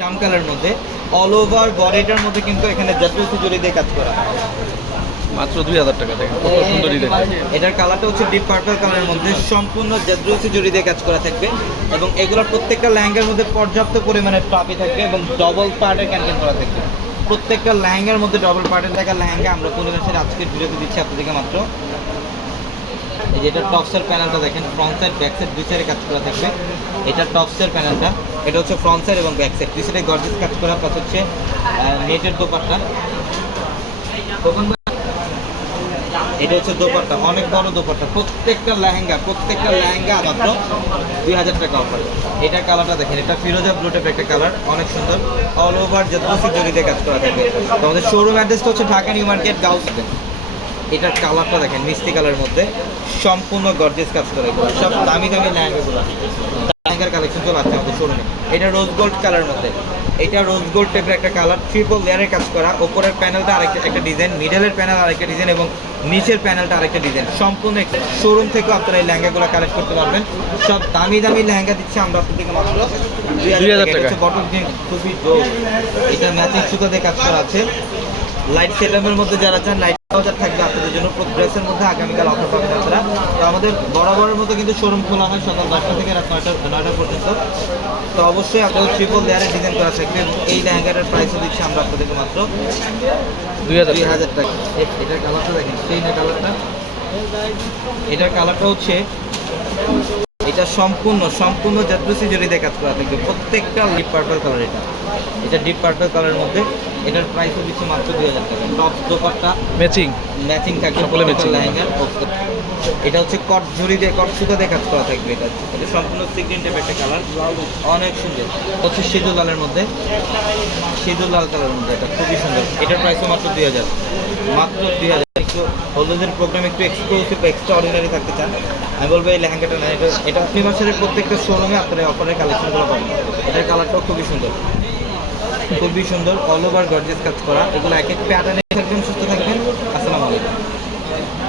জাম colour মধ্যে all over বডিটার মধ্যে কিন্তু এখানে জাদ্রসি জড়ি দিয়ে কাজ করা মাত্র দুই হাজার টাকা দেখেন কত সুন্দর ডিজাইন এটার কালারটা হচ্ছে ডিপ পার্পল কালারের মধ্যে সম্পূর্ণ জাদ্রসি জড়ি দিয়ে কাজ করা থাকবে এবং এগুলোর প্রত্যেকটা লেহেঙ্গার মধ্যে পর্যাপ্ত পরিমাণে ট্রাপি থাকবে এবং ডবল পার্টের ক্যান্টেন করা থাকবে। প্রত্যেকটা লেহেঙ্গার মধ্যে ডবল পার্টের থাকা লেহেঙ্গা আমরা পরিবেশের আজকে ভিডিওতে দিচ্ছি আপনাদেরকে মাত্র এই যে এটা টপসের প্যানেলটা দেখেন ফ্রন্ট সাইড ব্যাক সাইড দুই সাইডে কাজ করা থাকবে। এটা টপসের প্যানেলটা, এটা হচ্ছে ফ্রন্ট সাইড এবং ব্যাক সাইড দুই সাইডে গর্জেস কাজ করা প্লাস হচ্ছে নেটের দোপাট্টা। এটা হচ্ছে দোপাট্টা, অনেক বড় দোপাট্টা। প্রত্যেকটা লেহেঙ্গা প্রত্যেকটা লেহেঙ্গা মাত্র দুই হাজার টাকা অফার এটা কালারটা দেখেন, এটা ফিরোজা ব্লু টাইপের একটা কালার অনেক সুন্দর। অল ওভার যতটুকু জড়িতে কাজ করা থাকে আমাদের শোরুম অ্যাড্রেসটা হচ্ছে ঢাকা নিউ মার্কেট গাউসতে এটার কালারটা দেখেন মিষ্টি কালারের মধ্যে সম্পূর্ণ গর্জেস কাজ করে সব দামি দামি লেহেঙ্গাগুলো লেহেঙ্গার কালেকশন চলে আসছে আমাদের শোরুমে এটা রোজ গোল্ড কালার মধ্যে। এটা রোজ গোল্ড টাইপের একটা কালার ট্রিপল লেয়ারের কাজ করা। ওপরের প্যানেলটা আরেকটা একটা ডিজাইন মিডলের প্যানেল আরেকটা ডিজাইন এবং নিচের প্যানেলটা আরেকটা ডিজাইন সম্পূর্ণ শোরুম থেকে আপনারা এই লেহেঙ্গাগুলো কালেক্ট করতে পারবেন। সব দামি দামি লেহেঙ্গা দিচ্ছি আমরা আপনাদেরকে মাত্র দুই হাজার টাকা। বটল খুবই এটা ম্যাচিং সুতো দিয়ে কাজ করা আছে। লাইট সেটআপের মধ্যে যারা চান লাইট বাজার থাকবে আপনাদের জন্য। ড্রেসের মধ্যে আগামীকাল অফার পাবেন আপনারা। তো আমাদের বরাবরের মতো কিন্তু শোরুম খোলা হয় সকাল দশটা থেকে রাত নয়টা নয়টা পর্যন্ত। তো অবশ্যই আপনাদের ট্রিপল লেয়ারে ডিজাইন করা থাকবে। এই লেহেঙ্গাটার প্রাইসও দিচ্ছি আমরা আপনাদেরকে মাত্র দুই হাজার টাকা। এটার কালারটা দেখেন সেই না কালারটা এটার কালারটা হচ্ছে এটা সম্পূর্ণ সম্পূর্ণ জাদ্রসি জড়িতে কাজ করা থাকবে। প্রত্যেকটা ডিপ পার্পল কালার এটা। এটা ডিপ পার্পল কালারের মধ্যে। এটার প্রাইসও দিচ্ছে মাত্র দুই হাজার টাকা। টপ দোপাট্টা ম্যাচিং ম্যাচিং থাকবে সকলে matching। লেহেঙ্গার এটা হচ্ছে কট ঝুড়ি দিয়ে কট সুতা দিয়ে কাজ করা থাকবে এটা। এটা সম্পূর্ণ সিগ্রিন টাইপের একটা কালার অনেক সুন্দর। হচ্ছে সিঁদুর লালের মধ্যে। সিঁদুর লাল কালারের মধ্যে এটা খুবই সুন্দর। এটার প্রাইসও মাত্র দুই হাজার। মাত্র দুই হাজার। একটু হলুদের প্রোগ্রাম একটু এক্সক্লুসিভ এক্সট্রা অর্ডিনারি থাকতে চান আমি বলব এই লেহেঙ্গাটা না এটা এটা আপনি মাসের প্রত্যেকটা শোরুমে আপনারা অফারের কালেকশনগুলো পাবেন। এটার কালারটাও খুবই সুন্দর। খুবই সুন্দর অল ওভার গর্জেস কাজ করা। এগুলো এক এক প্যাটার্নে থাকবেন, সুস্থ থাকবেন। আসসালামু আলাইকুম।